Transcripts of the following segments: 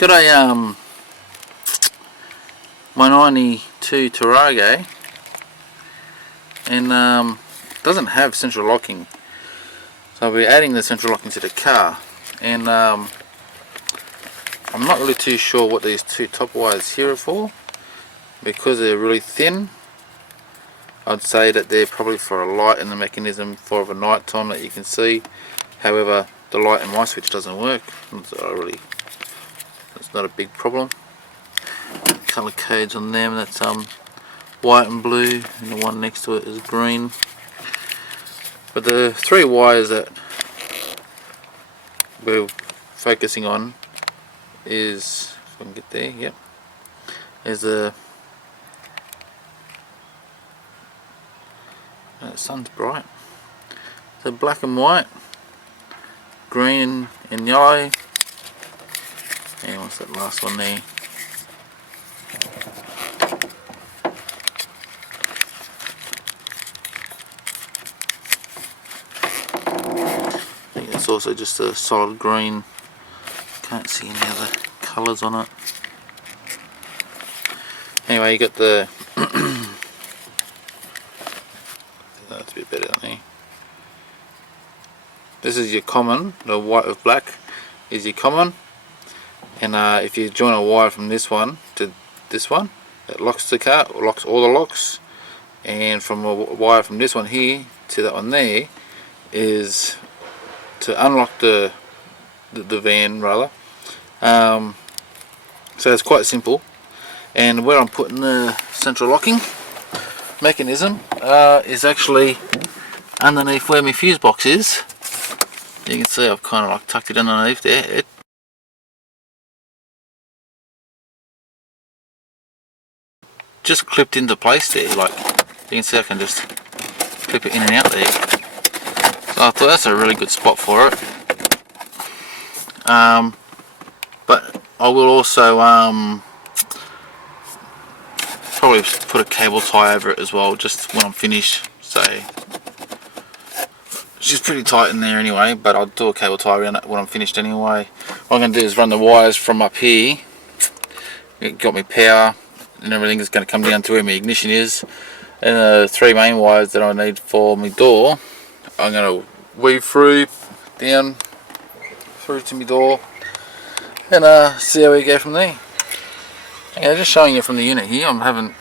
Got a 192 Tarago, and doesn't have central locking, so I'll be adding the central locking to the car. And I'm not really too sure what these two top wires here are for, because they're really thin. I'd say that they're probably for a light in the mechanism for the night time that you can see. However, the light in my switch doesn't work. It's not a big problem. Color codes on them, that's white and blue, and the one next to it is green. But the three wires that we're focusing on is, if I can get there, yep, is the sun's bright. So black and white, green and yellow, and what's that last one there? I think it's also just a solid green. Can't see any other colours on it. Anyway, you got the that's a bit better than there. This is your common, the white with black is your common, and if you join a wire from this one to this one, it locks the car, locks all the locks, and from a wire from this one here to that one there is to unlock the van rather. So it's quite simple, and where I'm putting the central locking mechanism is actually underneath where my fuse box is. You can see I've kind of like tucked it underneath there. It just clipped into place there, like you can see I can just clip it in and out there. So I thought that's a really good spot for it. But I will also probably put a cable tie over it as well, just when I'm finished. So she's pretty tight in there anyway, but I'll do a cable tie around it when I'm finished anyway. What I'm going to do is run the wires from up here. It got me power and everything is going to come down to where my ignition is, and the three main wires that I need for my door I'm going to weave through down through to my door, and see how we go from there. Okay, just showing you from the unit here. I haven't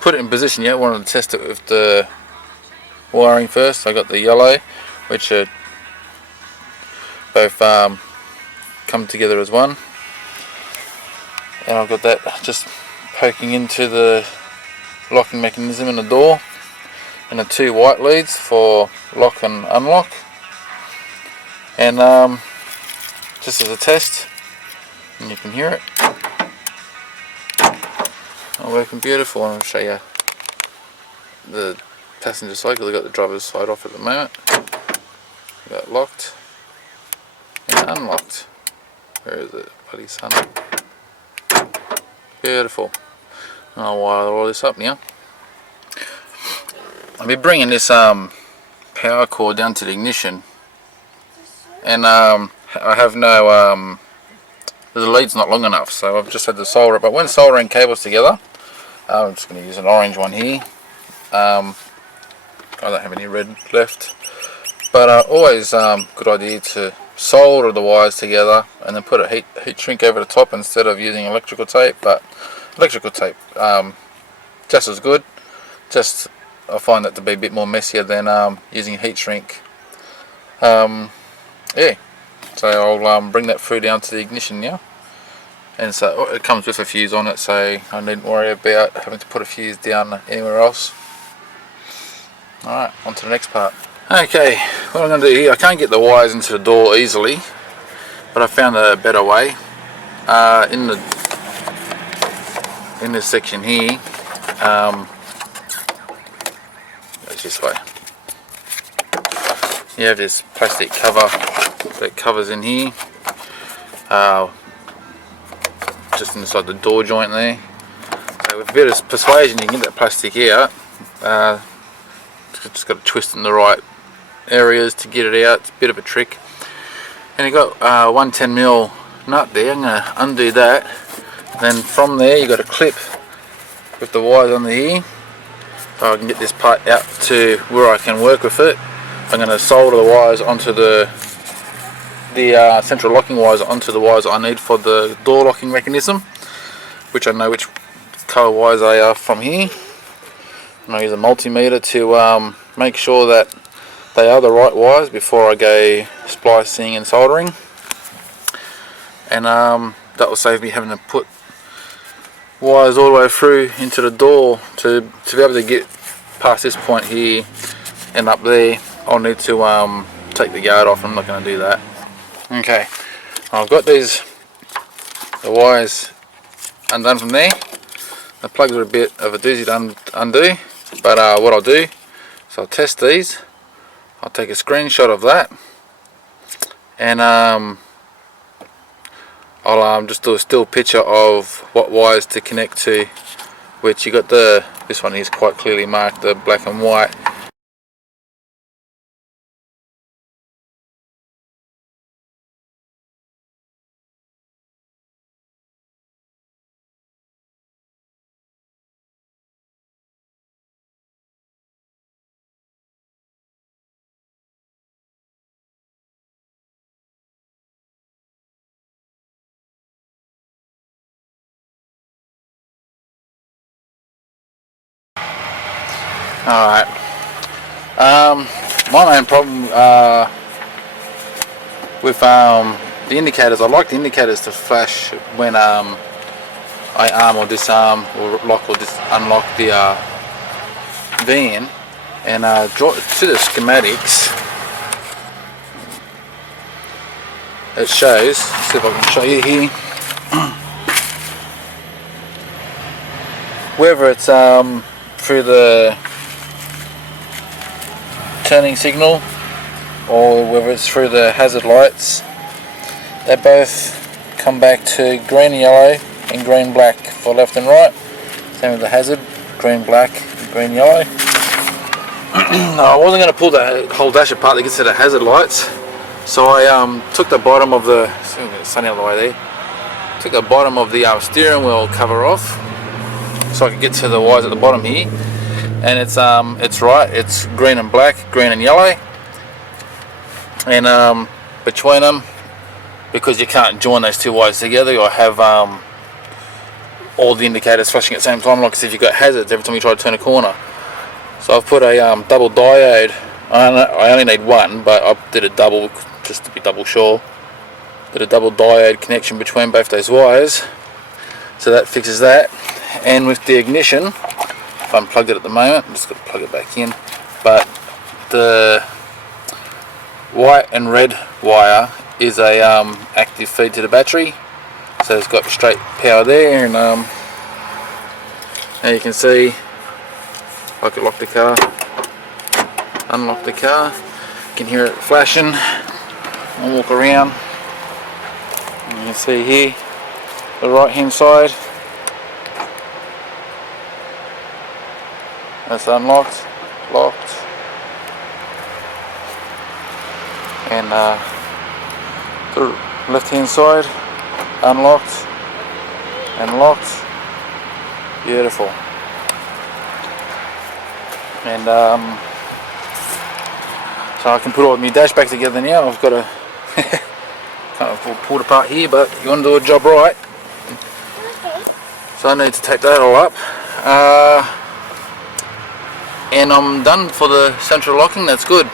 put it in position yet. I wanted to test it with the wiring first. I got the yellow, which are both come together as one, and I've got that just poking into the locking mechanism in the door, and the two white leads for lock and unlock. And just as a test, and you can hear it all working beautiful. And I'll show you the passenger side, because I've got the driver's side off at the moment. Got it locked and unlocked. Where is it, bloody sun? Beautiful. And I'll wire all this up now. I'll be bringing this power cord down to the ignition, and I have no the lead's not long enough, so I've just had to solder it. But when soldering cables together, I'm just going to use an orange one here. I don't have any red left, but always good idea to solder the wires together and then put a heat shrink over the top instead of using electrical tape. But electrical tape just as good, just I find that to be a bit more messier than using a heat shrink. Yeah, so I'll bring that through down to the ignition now, and so it comes with a fuse on it, so I needn't worry about having to put a fuse down anywhere else. Alright, on to the next part. Okay, what I'm going to do here, I can't get the wires into the door easily, but I found a better way. In this section here, goes this way. You have this plastic cover that covers in here, just inside the door joint there. So with a bit of persuasion you can get that plastic out. Just got to twist in the right areas to get it out. It's a bit of a trick. And you've got 110mm nut there. I'm going to undo that. Then from there you got a clip with the wires under here, so I can get this part out to where I can work with it. I'm going to solder the wires onto the central locking wires onto the wires I need for the door locking mechanism, which I know which colour wires they are from here. And I use a multimeter to make sure that they are the right wires before I go splicing and soldering. And that will save me having to put wires all the way through into the door to be able to get past this point here and up there. I'll need to take the guard off. I'm not going to do that. Okay, I've got the wires undone from there. The plugs are a bit of a doozy to undo, but what I'll do is I'll test these. I'll take a screenshot of that, and I'll just do a still picture of what wires to connect to, which you got this one is quite clearly marked, the black and white. Alright, my main problem with the indicators, I like the indicators to flash when I arm or disarm or lock or unlock the van, and draw to the schematics. It shows, see if I can show you here, whether it's through the turning signal or whether it's through the hazard lights, they both come back to green and yellow and green black for left and right. Same with the hazard, green black and green yellow. No, I wasn't going to pull the whole dash apart that gets to the hazard lights, so I took the bottom of the, sunny on the way there, took the bottom of the steering wheel cover off so I could get to the wires at the bottom here. And it's right, it's green and black, green and yellow, and between them, because you can't join those two wires together, you'll have all the indicators flashing at the same time, like as if you've got hazards every time you try to turn a corner. So I've put a double diode. I only need one, but I did a double just to be double sure. Did a double diode connection between both those wires, so that fixes that. And with the ignition, I've unplugged it at the moment, I'm just going to plug it back in, but the white and red wire is a active feed to the battery, so it's got straight power there. And now you can see I could lock the car, unlock the car, you can hear it flashing. I'll walk around, and you can see here the right hand side, that's unlocked, locked, and the left hand side unlocked and locked. Beautiful. And so I can put all my dash back together now. I've got to kind of pull it apart here, but you want to do a job right, so I need to take that all up. And I'm done for the central locking. That's good.